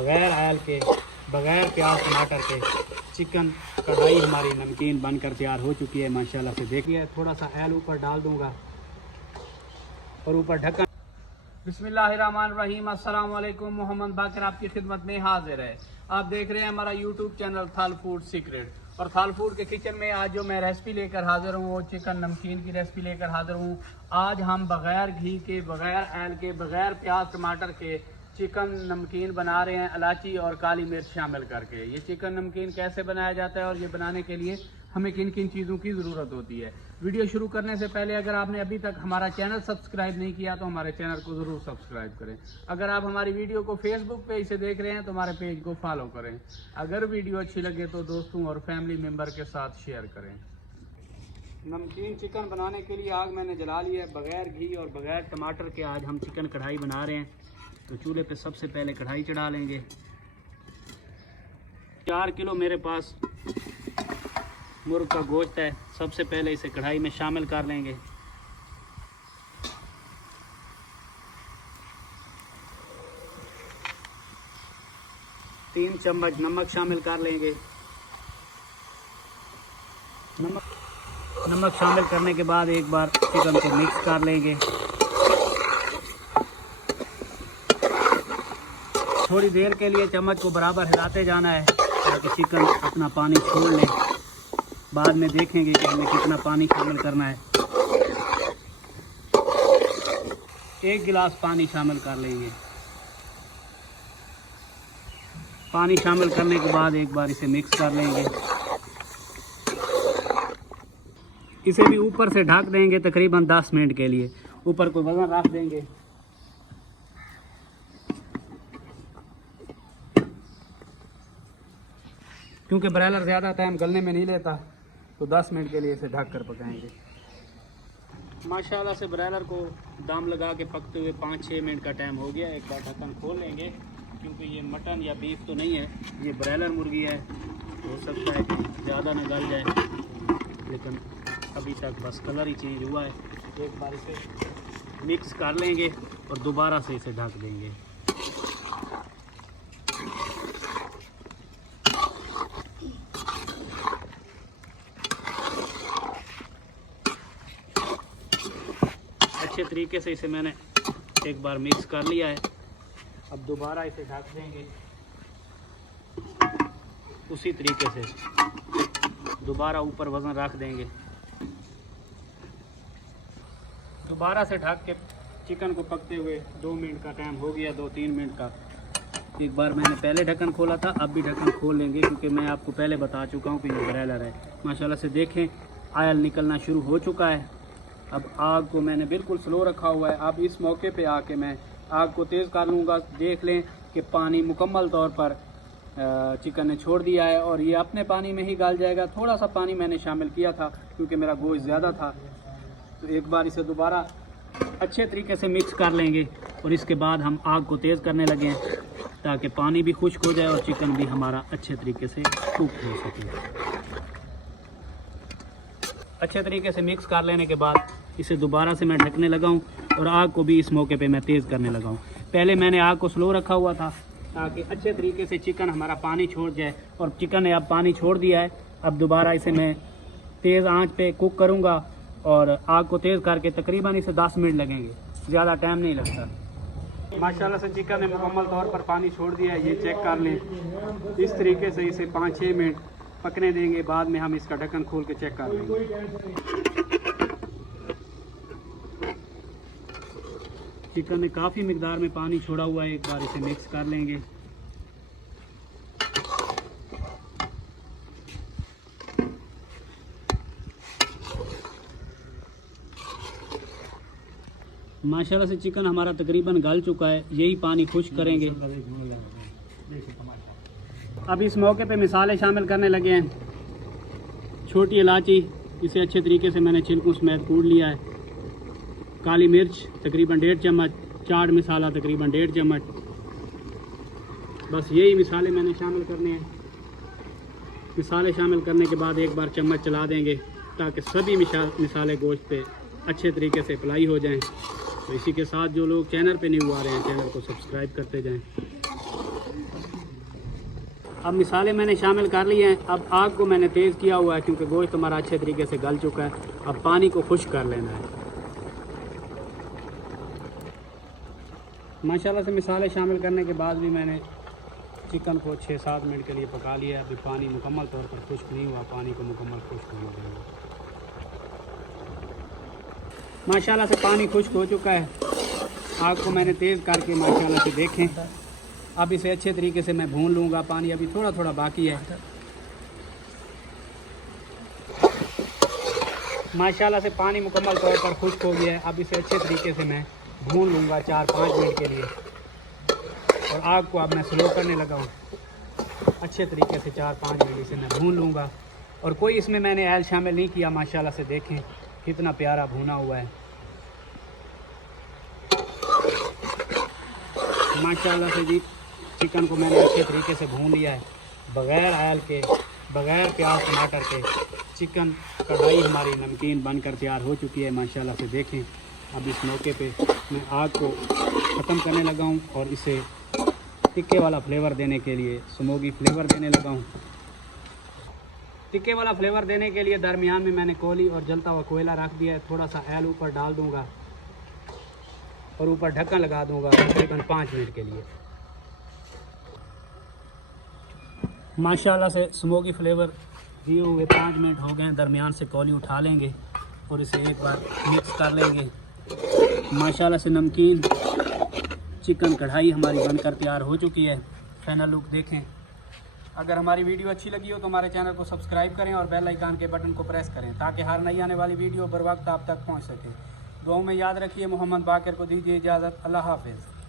बगैर आयल के, बगैर प्याज टमाटर के चिकन कढ़ाई हमारी नमकीन बनकर तैयार हो चुकी है माशाल्लाह से। देखिए थोड़ा सा आयल ऊपर डाल दूंगा और ऊपर ढक्कन। बिस्मिल्लाहिर्रहमानिर्रहीम, अस्सलाम वालेकुम। मोहम्मद बाकर आपकी खिदमत में हाजिर है। आप देख रहे हैं हमारा यूट्यूब चैनल थाल फूड सीक्रेट। और थाल फूड के किचन में आज जो मैं रेसिपी लेकर हाजिर हूँ वो चिकन नमकीन की रेसिपी लेकर हाजिर हूँ। आज हम बग़ैर घी के, बग़ैर आयल के, बग़ैर प्याज टमाटर के चिकन नमकीन बना रहे हैं, इलायची और काली मिर्च शामिल करके। ये चिकन नमकीन कैसे बनाया जाता है और ये बनाने के लिए हमें किन किन चीज़ों की ज़रूरत होती है। वीडियो शुरू करने से पहले अगर आपने अभी तक हमारा चैनल सब्सक्राइब नहीं किया तो हमारे चैनल को ज़रूर सब्सक्राइब करें। अगर आप हमारी वीडियो को फेसबुक पे इसे देख रहे हैं तो हमारे पेज को फॉलो करें। अगर वीडियो अच्छी लगे तो दोस्तों और फैमिली मेम्बर के साथ शेयर करें। नमकीन चिकन बनाने के लिए आग मैंने जला ली है। बग़ैर घी और बग़ैर टमाटर के आज हम चिकन कढ़ाई बना रहे हैं। तो चूल्हे पे सबसे पहले कढ़ाई चढ़ा लेंगे। 4 किलो मेरे पास मुर्ग का गोश्त है। सबसे पहले इसे कढ़ाई में शामिल कर लेंगे। तीन चम्मच नमक शामिल कर लेंगे। नमक शामिल करने के बाद एक बार चिकन को मिक्स कर लेंगे। थोड़ी देर के लिए चम्मच को बराबर हिलाते जाना है ताकि चिकन अपना पानी छोड़ ले। बाद में देखेंगे कि हमें कितना पानी शामिल करना है। 1 गिलास पानी शामिल कर लेंगे। पानी शामिल करने के बाद एक बार इसे मिक्स कर लेंगे। इसे भी ऊपर से ढक देंगे तकरीबन 10 मिनट के लिए। ऊपर कोई वजन रख देंगे। क्योंकि ब्रायलर ज़्यादा टाइम गलने में नहीं लेता तो 10 मिनट के लिए इसे ढक कर पकाएंगे। माशाल्लाह से ब्रायलर को दम लगा के पकते हुए 5-6 मिनट का टाइम हो गया। एक बार ढक्कन खोल लेंगे क्योंकि ये मटन या बीफ तो नहीं है, ये ब्रायलर मुर्गी है। हो सकता है कि ज़्यादा न गल जाए, लेकिन अभी तक बस कलर ही चेंज हुआ है। एक बार इसे मिक्स कर लेंगे और दोबारा से इसे ढक देंगे। अच्छे तरीके से इसे मैंने एक बार मिक्स कर लिया है। अब दोबारा इसे ढक देंगे। उसी तरीके से दोबारा ऊपर वज़न रख देंगे। दोबारा से ढक के चिकन को पकते हुए 2 मिनट का टाइम हो गया, 2-3 मिनट का। एक बार मैंने पहले ढक्कन खोला था, अब भी ढक्कन खोल लेंगे क्योंकि मैं आपको पहले बता चुका हूँ कि ये ब्रायलर है। माशाल्लाह से देखें आयल निकलना शुरू हो चुका है। अब आग को मैंने बिल्कुल स्लो रखा हुआ है। अब इस मौके पे आके मैं आग को तेज़ कर लूँगा। देख लें कि पानी मुकम्मल तौर पर चिकन ने छोड़ दिया है और ये अपने पानी में ही गल जाएगा। थोड़ा सा पानी मैंने शामिल किया था क्योंकि मेरा गोश्त ज़्यादा था। तो एक बार इसे दोबारा अच्छे तरीके से मिक्स कर लेंगे और इसके बाद हम आग को तेज़ करने लगे ताकि पानी भी खुश्क हो जाए और चिकन भी हमारा अच्छे तरीके से कुक हो सके। अच्छे तरीके से मिक्स कर लेने के बाद इसे दोबारा से मैं ढकने लगा हूँ और आग को भी इस मौके पे मैं तेज़ करने लगा हूँ। पहले मैंने आग को स्लो रखा हुआ था ताकि अच्छे तरीके से चिकन हमारा पानी छोड़ जाए और चिकन ने अब पानी छोड़ दिया है। अब दोबारा इसे मैं तेज़ आंच पे कुक करूँगा और आग को तेज़ करके तकरीबन इसे 10 मिनट लगेंगे, ज़्यादा टाइम नहीं लगता। माशाल्लाह से चिकन ने मुकम्मल तौर पर पानी छोड़ दिया है। ये चेक कर लें। इस तरीके से इसे 5-6 मिनट पकने देंगे। बाद में हम इसका ढक्कन खोल के चेक कर लेंगे। चिकन ने काफ़ी मिकदार में पानी छोड़ा हुआ है। एक बार इसे मिक्स कर लेंगे। माशाल्लाह से चिकन हमारा तकरीबन गल चुका है। यही पानी खुश्क करेंगे। अब इस मौके पे मिसाले शामिल करने लगे हैं। छोटी इलायची, इसे अच्छे तरीके से मैंने छिलकों समेत कूट लिया है। काली मिर्च तकरीबन 1.5 चम्मच, चाट मसाला तकरीबन 1.5 चम्मच। बस यही मिसाले मैंने शामिल करने हैं। मिसाले शामिल करने के बाद एक बार चम्मच चला देंगे ताकि सभी मिसाले गोश्त पे अच्छे तरीके से अप्लाई हो जाएं। तो इसी के साथ जो लोग चैनल पे न्यू आ रहे हैं चैनल को सब्सक्राइब करते जाएं। अब मिसाले मैंने शामिल कर लिए हैं। अब आग को मैंने तेज़ किया हुआ है क्योंकि गोश्त हमारा अच्छे तरीके से गल चुका है। अब पानी को खुश्क कर लेना है। माशाल्लाह से मिसाले शामिल करने के बाद भी मैंने चिकन को 6-7 मिनट के लिए पका लिया है। अभी पानी मुकम्मल तौर पर खुश्क नहीं हुआ, पानी को मुकम्मल खुश्क होने देंगे। माशाल्लाह से पानी खुश्क हो चुका है। आग को मैंने तेज़ करके माशाल्लाह से देखें। अब इसे अच्छे तरीके से मैं भून लूँगा। पानी अभी थोड़ा थोड़ा बाकी है। माशाल्लाह से पानी मुकम्मल तौर पर खुश्क हो गया है। अब इसे अच्छे तरीके से मैं भून लूँगा 4-5 मिनट के लिए। और आग को अब मैं स्लो करने लगा हूँ। अच्छे तरीके से 4-5 मिनट इसे मैं भून लूँगा। और कोई इसमें मैंने ऐल शामिल नहीं किया। माशाल्लाह से देखें कितना प्यारा भुना हुआ है। माशाल्लाह से जी चिकन को मैंने अच्छे तरीके से भून लिया है, बग़ैर आयल के, बग़ैर प्याज टमाटर के। चिकन कढ़ाई हमारी नमकीन बनकर तैयार हो चुकी है। माशाल्लाह से देखें। अब इस मौके पे मैं आग को ख़त्म करने लगा हूँ और इसे टिक्के वाला फ्लेवर देने के लिए स्मोकी फ्लेवर देने लगा हूँ। टिक्के वाला फ्लेवर देने के लिए दरमियान में मैंने कोली और जलता हुआ कोयला रख दिया है। थोड़ा सा ऐल ऊपर डाल दूँगा और ऊपर ढक्कन लगा दूँगा तकरीबन 5 मिनट के लिए। माशाल्लाह से स्मोकी फ्लेवर दिए हुए 5 मिनट हो गए हैं। दरमियान से कौली उठा लेंगे और इसे एक बार मिक्स कर लेंगे। माशाल्लाह से नमकीन चिकन कढ़ाई हमारी बनकर तैयार हो चुकी है। फाइनल लुक देखें। अगर हमारी वीडियो अच्छी लगी हो तो हमारे चैनल को सब्सक्राइब करें और बेल आइकन के बटन को प्रेस करें ताकि हर नई आने वाली वीडियो बर वक्त आप तक पहुँच सके। दुआओं में याद रखिए। मोहम्मद बाकर को दीजिए इजाज़त। अल्लाह हाफिज़।